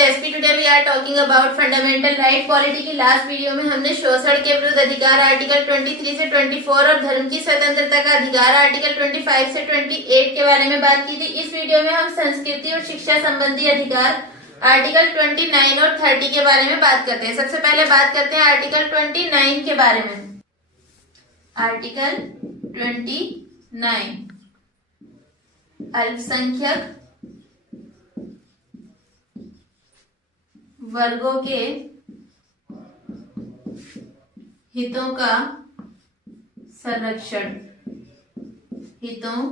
SP. Today we are talking about fundamental right. Polity की last video में हमने शोषण के विरुद्ध अधिकार आर्टिकल 23 से 24 और धर्म की स्वतंत्रता का अधिकार आर्टिकल 25 से 28 के बारे में बात की थी। इस वीडियो में हम संस्कृति और शिक्षा संबंधी अधिकार आर्टिकल 29 और 30 के बारे में बात करते हैं। सबसे पहले बात करते हैं आर्टिकल 29 के बारे में। आर्टिकल 29 अल्पसंख्यक वर्गों के हितों का संरक्षण। हितों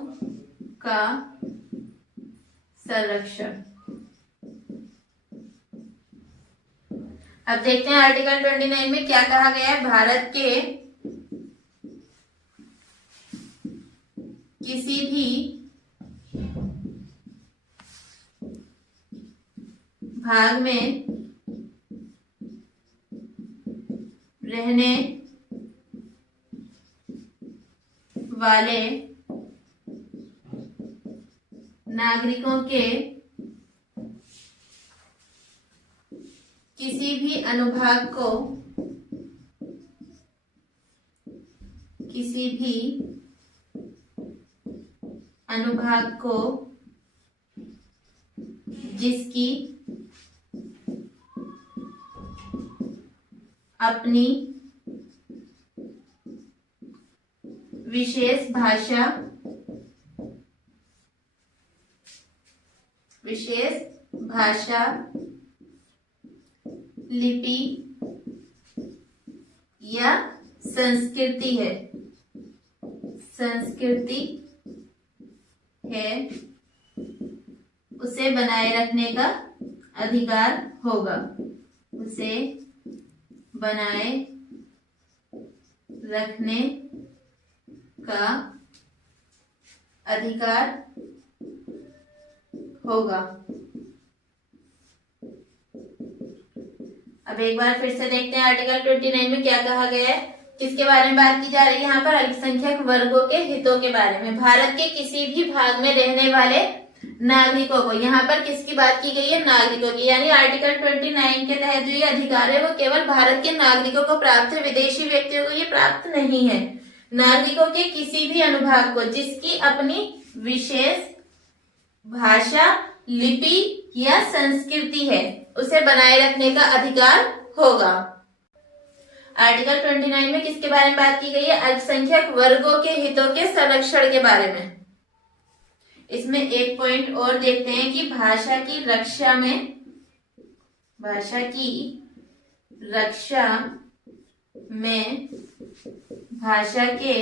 का संरक्षण। अब देखते हैं आर्टिकल 29 में क्या कहा गया है। भारत के किसी भी भाग में रहने वाले नागरिकों के किसी भी अनुभाग को जिसकी अपनी विशेष भाषा लिपि या संस्कृति है उसे बनाए रखने का अधिकार होगा। उसे बनाए रखने का अधिकार होगा। अब एक बार फिर से देखते हैं आर्टिकल 29 में क्या कहा गया है, किसके बारे में बात की जा रही है। यहाँ पर अल्पसंख्यक वर्गों के हितों के बारे में। भारत के किसी भी भाग में रहने वाले नागरिकों को, यहाँ पर किसकी बात की गई है, नागरिकों की। यानी आर्टिकल 29 के तहत जो ये अधिकार है वो केवल भारत के नागरिकों को प्राप्त है, विदेशी व्यक्तियों को ये प्राप्त नहीं है। नागरिकों के किसी भी अनुभाग को जिसकी अपनी विशेष भाषा लिपि या संस्कृति है उसे बनाए रखने का अधिकार होगा। आर्टिकल 29 में किसके बारे में बात की गई है, अल्पसंख्यक वर्गों के हितों के संरक्षण के बारे में। इसमें एक पॉइंट और देखते हैं कि भाषा की रक्षा में भाषा के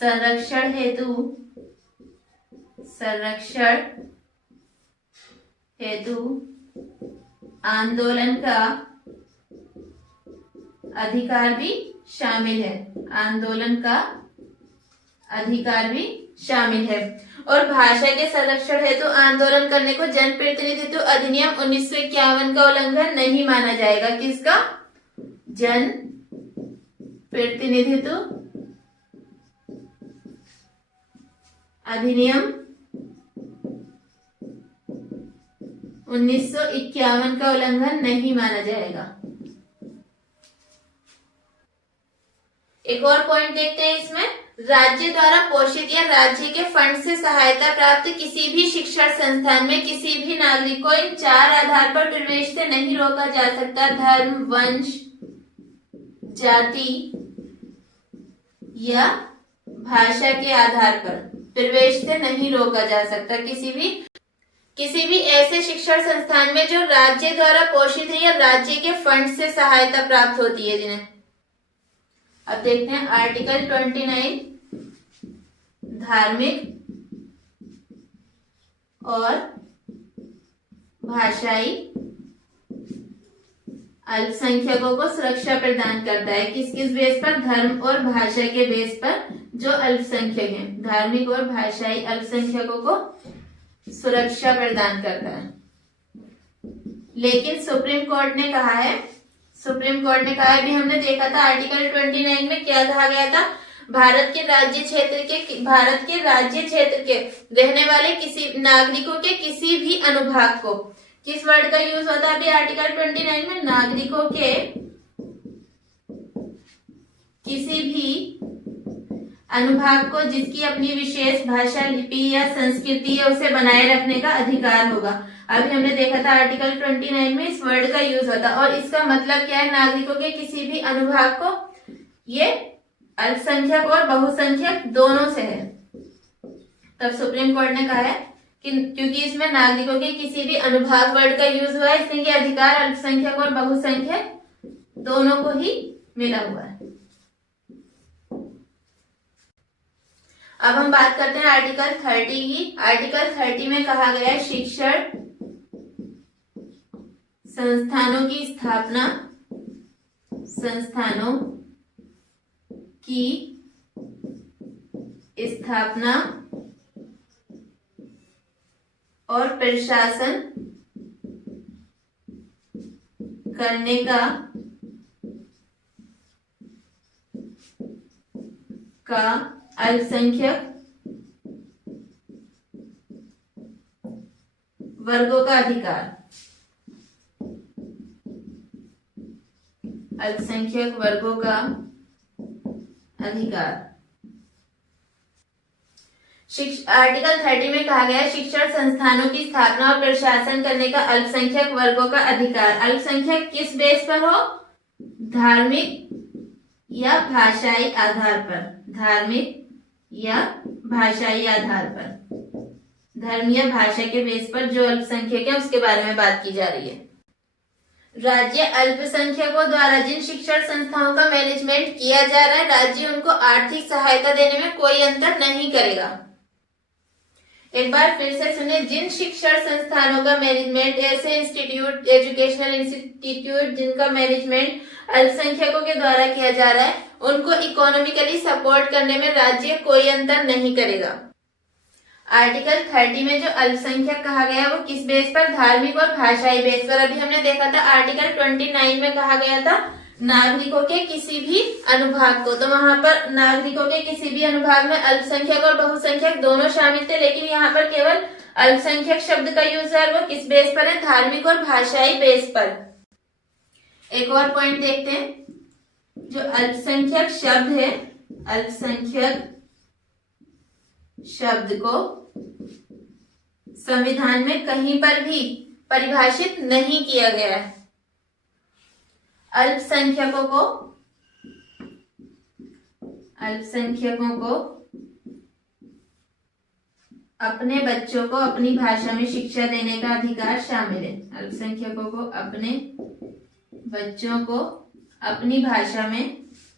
संरक्षण हेतु आंदोलन का अधिकार भी शामिल है। आंदोलन का अधिकार भी शामिल है। और भाषा के संरक्षण हेतु आंदोलन करने को जन प्रतिनिधित्व अधिनियम 1951 का उल्लंघन नहीं माना जाएगा। किसका, जन प्रतिनिधित्व अधिनियम 1951 का उल्लंघन नहीं माना जाएगा। एक और पॉइंट देखते हैं इसमें, राज्य द्वारा पोषित या राज्य के फंड से सहायता प्राप्त किसी भी शिक्षण संस्थान में किसी भी नागरिक को इन 4 आधार पर प्रवेश से नहीं रोका जा सकता। धर्म, वंश, जाति या भाषा के आधार पर प्रवेश से नहीं रोका जा सकता किसी भी ऐसे शिक्षण संस्थान में जो राज्य द्वारा पोषित है या राज्य के फंड से सहायता प्राप्त होती है जिन्हें। अब देखते हैं आर्टिकल 29 धार्मिक और भाषाई अल्पसंख्यकों को सुरक्षा प्रदान करता है। किस किस बेस पर, धर्म और भाषा के बेस पर जो अल्पसंख्यक हैं, धार्मिक और भाषाई अल्पसंख्यकों को सुरक्षा प्रदान करता है। लेकिन सुप्रीम कोर्ट ने कहा है भी हमने देखा था आर्टिकल 29 में क्या कहा गया था, भारत के राज्य क्षेत्र के रहने वाले किसी नागरिकों के किसी भी अनुभाग को किस वर्ड का यूज होता है अभी आर्टिकल 29 में? नागरिकों के किसी भी अनुभाग को जिसकी अपनी विशेष भाषा, लिपि या संस्कृति है उसे बनाए रखने का अधिकार होगा। अभी हमने देखा था आर्टिकल 29 में इस वर्ड का यूज होता और इसका मतलब क्या है? नागरिकों के किसी भी अनुभाग को, ये अल्पसंख्यक और बहुसंख्यक दोनों से है। तब सुप्रीम कोर्ट ने कहा है कि क्योंकि इसमें नागरिकों के किसी भी अनुभाग वर्ड का यूज हुआ है, इसलिए ये अधिकार अल्पसंख्यक और बहुसंख्यक दोनों को ही मिला हुआ है। अब हम बात करते हैं आर्टिकल 30 की। आर्टिकल 30 में कहा गया है शिक्षण संस्थानों की स्थापना, संस्थानों की स्थापना और प्रशासन करने का अल्पसंख्यक वर्गों का अधिकार, अल्पसंख्यक वर्गों का अधिकार। आर्टिकल 30 में कहा गया है शिक्षण संस्थानों की स्थापना और प्रशासन करने का अल्पसंख्यक वर्गों का अधिकार। अल्पसंख्यक किस बेस पर हो? धार्मिक या भाषाई आधार पर, धार्मिक या भाषाई आधार पर, धर्म या भाषा के बेस पर जो अल्पसंख्यक है उसके बारे में बात की जा रही है। राज्य अल्पसंख्यकों द्वारा जिन शिक्षण संस्थाओं का मैनेजमेंट किया जा रहा है, राज्य उनको आर्थिक सहायता देने में कोई अंतर नहीं करेगा। एक बार फिर से सुने, जिन शिक्षण संस्थानों का मैनेजमेंट, ऐसे इंस्टीट्यूट, एजुकेशनल इंस्टीट्यूट जिनका मैनेजमेंट अल्पसंख्यकों के द्वारा किया जा रहा है, उनको इकोनॉमिकली सपोर्ट करने में राज्य कोई अंतर नहीं करेगा। आर्टिकल 30 में जो अल्पसंख्यक कहा गया वो किस बेस पर? धार्मिक और भाषाई बेस पर। अभी हमने देखा था आर्टिकल 29 में कहा गया था नागरिकों के किसी भी अनुभाग को, तो वहां पर नागरिकों के किसी भी अनुभाग में अल्पसंख्यक और बहुसंख्यक दोनों शामिल थे, लेकिन यहाँ पर केवल अल्पसंख्यक शब्द का यूज है, वो किस बेस पर है? धार्मिक और भाषाई बेस पर। एक और पॉइंट देखते हैं, जो अल्पसंख्यक शब्द है, अल्पसंख्यक शब्द को संविधान में कहीं पर भी परिभाषित नहीं किया गया है। अल्पसंख्यकों को अपने बच्चों को अपनी भाषा में शिक्षा देने का अधिकार शामिल है। अल्पसंख्यकों को अपने बच्चों को अपनी भाषा में शिक्षा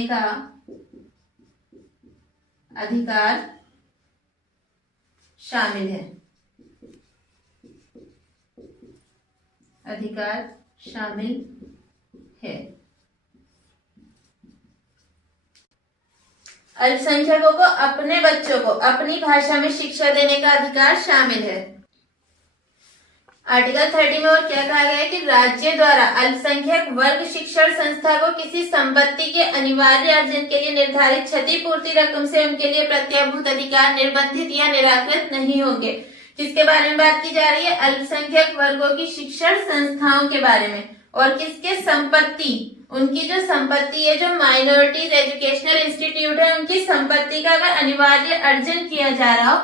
देने का अधिकार शामिल है, अधिकार शामिल है। अल्पसंख्यकों को अपने बच्चों को अपनी भाषा में शिक्षा देने का अधिकार शामिल है। आर्टिकल 30 में और क्या कहा गया है कि राज्य द्वारा अल्पसंख्यक वर्ग शिक्षण संस्था को किसी संपत्ति के अनिवार्य अर्जन के लिए निर्धारित क्षतिपूर्ति रकम से उनके लिए प्रत्याभूत अधिकार निर्बंधित या निराकृत नहीं होंगे। किसके बारे में बात की जा रही है? अल्पसंख्यक वर्गों की शिक्षण संस्थाओं के बारे में। और किसके? संपत्ति, उनकी जो संपत्ति है, जो माइनॉरिटीज एजुकेशनल इंस्टीट्यूट है, उनकी संपत्ति का अगर अनिवार्य अर्जन किया जा रहा हो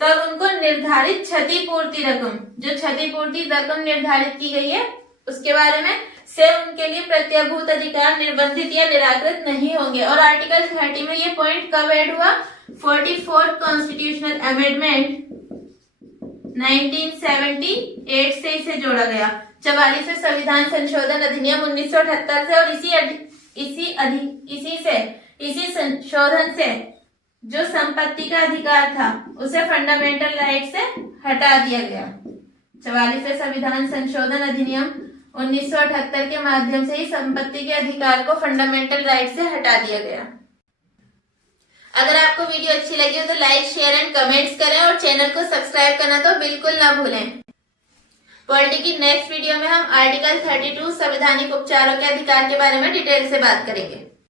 तब उनको निर्धारित क्षतिपूर्ति रकम, जो क्षतिपूर्ति रकम निर्धारित की गई है उसके बारे में से उनके लिए प्रत्याभूत अधिकार निर्बंधित या निराकृत नहीं होंगे। और आर्टिकल 30 में ये पॉइंट कब ऐड हुआ? 44 कॉन्स्टिट्यूशनल अमेंडमेंट 1978 से इसे जोड़ा गया। 44वें संविधान संशोधन अधिनियम 1978 से, और इसी संशोधन से जो संपत्ति का अधिकार था उसे फंडामेंटल राइट से हटा दिया गया। 44वें संविधान संशोधन अधिनियम 1978 के माध्यम से ही संपत्ति के अधिकार को फंडामेंटल राइट से हटा दिया गया। अगर आपको वीडियो अच्छी लगी हो तो लाइक, शेयर एंड कमेंट्स करें और चैनल को सब्सक्राइब करना तो बिल्कुल ना भूलें। पॉलिटी की नेक्स्ट वीडियो में हम आर्टिकल 32 संवैधानिक उपचारों के अधिकार के बारे में डिटेल से बात करेंगे।